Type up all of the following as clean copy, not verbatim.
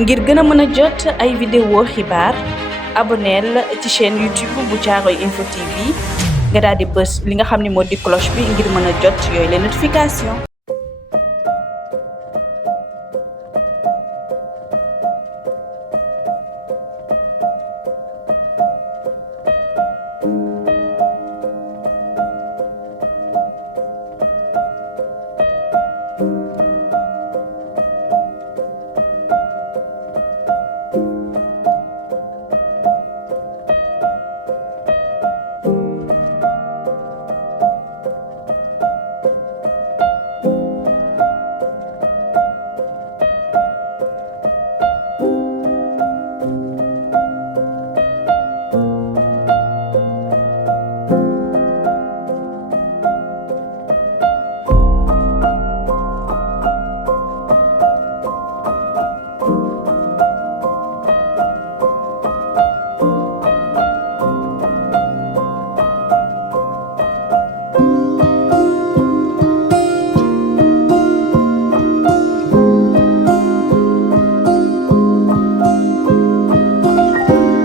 ngir gën a mën a jot ay vidéo xibaar abonneel ci chaîne YouTube bu Caaroy info TV nga daal di bës li nga xam ne moo di cloche bi ngir mën a jot yooyu les notification.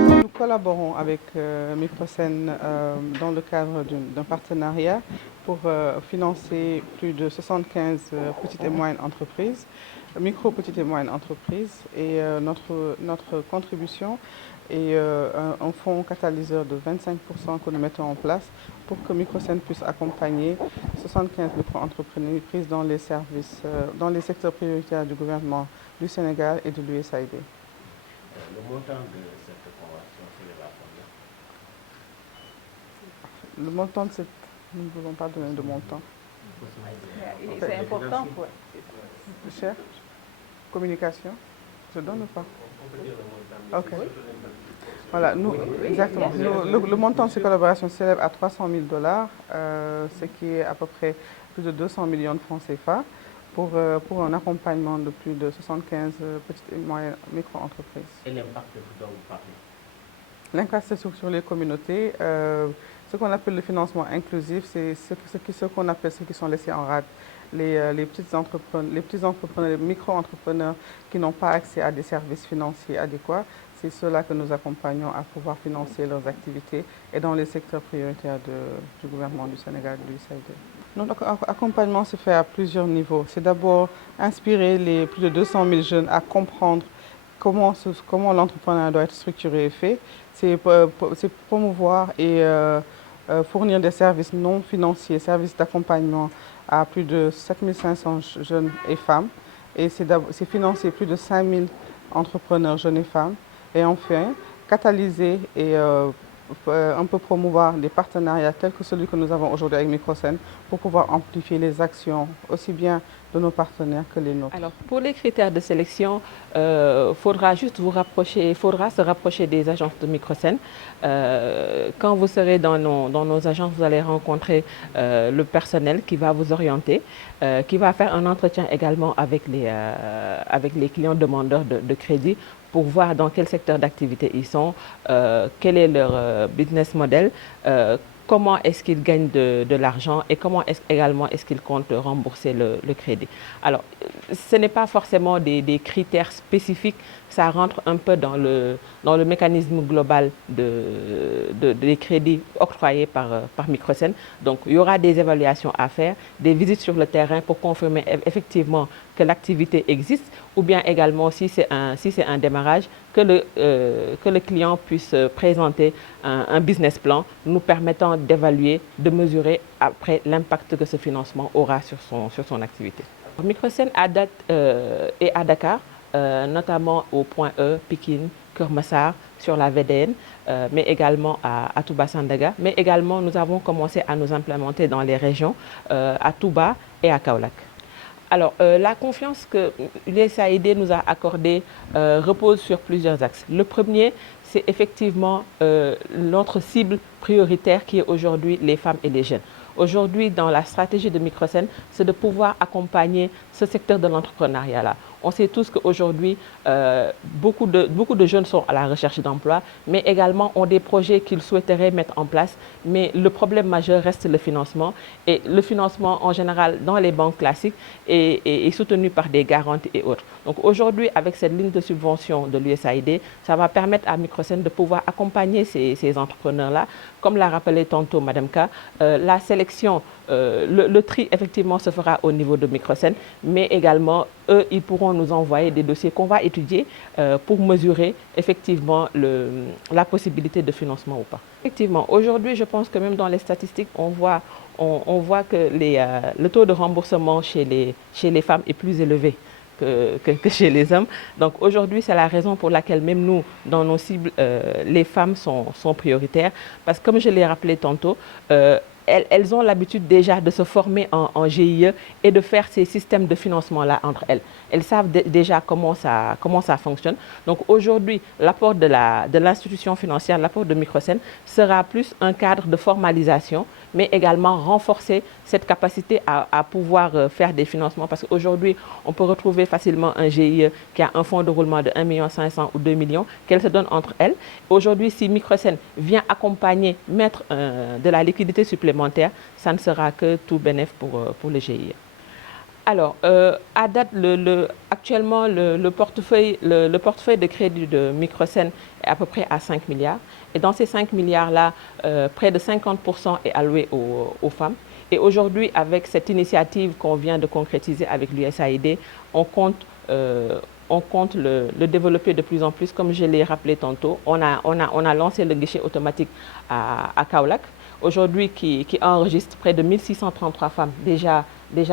Nous collaborons avec Microsen dans le cadre d'un partenariat pour financer plus de 75 petites et moyennes entreprises, micro-petites et moyennes entreprises. Et notre contribution est un fonds catalyseur de 25% que nous mettons en place pour que Microsen puisse accompagner 75 micro-entreprises dans les services, dans les secteurs prioritaires du gouvernement du Sénégal et de l'USAID. Le montant de cette convention s'élève à combien? Le montant de cette... Nous ne pouvons pas donner de montant. C'est important pour... Cher? Communication? Je donne ou pas? On peut dire le montant. Ok. Voilà, exactement. Le montant de ces collaborations s'élève à $300 000, ce qui est à peu près plus de 200 millions de francs CFA. Pour un accompagnement de plus de 75 petites et moyennes micro-entreprises. Et l'impact dont vous parlez? L'impact sur les communautés, ce qu'on appelle le financement inclusif, c'est ce qu'on appelle ceux qui sont laissés en rade. Les petits entrepreneurs, les micro-entrepreneurs qui n'ont pas accès à des services financiers adéquats, c'est ceux-là que nous accompagnons à pouvoir financer leurs activités et dans les secteurs prioritaires du gouvernement du Sénégal et du USAID. Notre accompagnement se fait à plusieurs niveaux. C'est d'abord inspirer les plus de 200 000 jeunes à comprendre comment l'entrepreneuriat doit être structuré et fait. C'est promouvoir et fournir des services non financiers, services d'accompagnement à plus de 7500 jeunes et femmes. Et c'est financer plus de 5000 entrepreneurs jeunes et femmes. Et enfin, catalyser et un peu promouvoir des partenariats tels que celui que nous avons aujourd'hui avec Microsen pour pouvoir amplifier les actions aussi bien de nos partenaires que les nôtres. Alors, pour les critères de sélection, faudra se rapprocher des agences de Microsen. Quand vous serez dans nos agences, vous allez rencontrer le personnel qui va vous orienter, qui va faire un entretien également avec les clients demandeurs de crédit pour voir dans quel secteur d'activité ils sont, quel est leur business model, comment est-ce qu'ils gagnent de l'argent et comment également est-ce qu'ils comptent rembourser le crédit. Alors, ce n'est pas forcément des critères spécifiques, ça rentre un peu dans le mécanisme global des crédits octroyés par Microsen. Donc, il y aura des évaluations à faire, des visites sur le terrain pour confirmer effectivement que l'activité existe, ou bien également, si c'est un démarrage, que le client puisse présenter un business plan nous permettant d'évaluer, de mesurer après l'impact que ce financement aura sur son activité. Microsen est à Dakar, notamment au point E, Pikine, Keur Massar, sur la VDN, mais également à Touba Sandaga. Mais également, nous avons commencé à nous implémenter dans les régions, à Touba et à Kaolack. Alors, la confiance que l'USAID nous a accordée repose sur plusieurs axes. Le premier, c'est effectivement notre cible prioritaire qui est aujourd'hui les femmes et les jeunes. Aujourd'hui, dans la stratégie de Microsen, c'est de pouvoir accompagner ce secteur de l'entrepreneuriat-là. On sait tous qu'aujourd'hui, beaucoup de jeunes sont à la recherche d'emploi, mais également ont des projets qu'ils souhaiteraient mettre en place. Mais le problème majeur reste le financement. Et le financement, en général, dans les banques classiques, est soutenu par des garanties et autres. Donc aujourd'hui, avec cette ligne de subvention de l'USAID, ça va permettre à Microsen de pouvoir accompagner ces entrepreneurs-là. Comme l'a rappelé tantôt Madame Ka, la sélection, le tri effectivement se fera au niveau de Microsen, mais également, eux, ils pourront nous envoyer des dossiers qu'on va étudier pour mesurer effectivement la possibilité de financement ou pas. Effectivement, aujourd'hui, je pense que même dans les statistiques, on voit que le taux de remboursement chez les femmes est plus élevé que chez les hommes. Donc aujourd'hui, c'est la raison pour laquelle même nous, dans nos cibles, les femmes sont prioritaires. Parce que comme je l'ai rappelé tantôt, elles ont l'habitude déjà de se former en GIE et de faire ces systèmes de financement-là entre elles. Elles savent déjà comment ça fonctionne. Donc aujourd'hui, l'apport de l'institution financière, l'apport de Microsen sera plus un cadre de formalisation, mais également renforcer cette capacité à pouvoir faire des financements. Parce qu'aujourd'hui, on peut retrouver facilement un GIE qui a un fonds de roulement de 1,5 million ou 2 millions qu'elle se donne entre elles. Aujourd'hui, si Microsen vient accompagner, mettre de la liquidité supplémentaire, ça ne sera que tout bénéf pour le GIE. Alors, à date, actuellement, le portefeuille de crédit de Microsen est à peu près à 5 milliards. Et dans ces 5 milliards-là, près de 50% est alloué aux femmes. Et aujourd'hui, avec cette initiative qu'on vient de concrétiser avec l'USAID, on compte le développer de plus en plus. Comme je l'ai rappelé tantôt, on a lancé le guichet automatique à Kaolack, aujourd'hui qui enregistre près de 1633 femmes déjà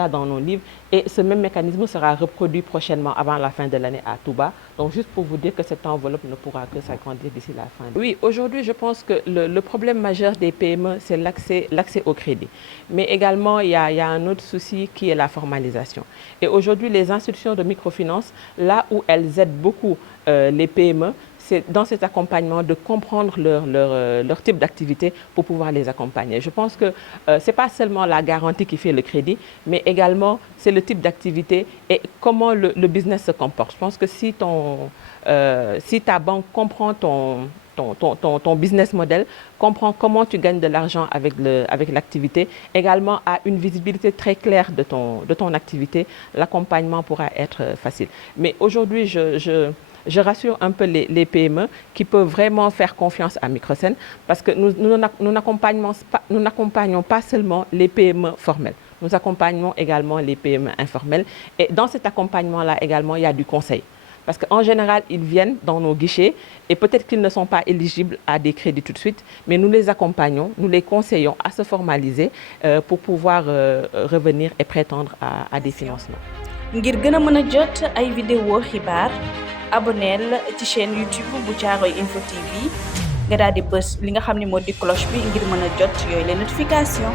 dans nos livres. Et ce même mécanisme sera reproduit prochainement avant la fin de l'année à Touba. Donc juste pour vous dire que cette enveloppe ne pourra que s'agrandir d'ici la fin. Oui, aujourd'hui, je pense que le problème majeur des PME, c'est l'accès au crédit. Mais également, il y a un autre souci qui est la formalisation. Et aujourd'hui, les institutions de microfinance, là où elles aident beaucoup les PME, c'est dans cet accompagnement de comprendre leur type d'activité pour pouvoir les accompagner. Je pense que ce n'est pas seulement la garantie qui fait le crédit, mais également c'est le type d'activité et comment le business se comporte. Je pense que si ta banque comprend ton business model, comprend comment tu gagnes de l'argent avec l'activité, également a une visibilité très claire de ton activité, l'accompagnement pourra être facile. Mais aujourd'hui, je rassure un peu les PME qui peuvent vraiment faire confiance à Microsen parce que nous n'accompagnons pas seulement les PME formelles, nous accompagnons également les PME informelles. Et dans cet accompagnement-là également, il y a du conseil. Parce qu'en général, ils viennent dans nos guichets et peut-être qu'ils ne sont pas éligibles à des crédits tout de suite, mais nous les accompagnons, nous les conseillons à se formaliser pour pouvoir revenir et prétendre à des financements. ngir gën a mën a jot ay vidéo xibaar abonneel ci chaîne YouTube bu Caaroy Info TV nga daal di bës li nga xam ne moo di cloche bi ngir mën a jot yooyu les notification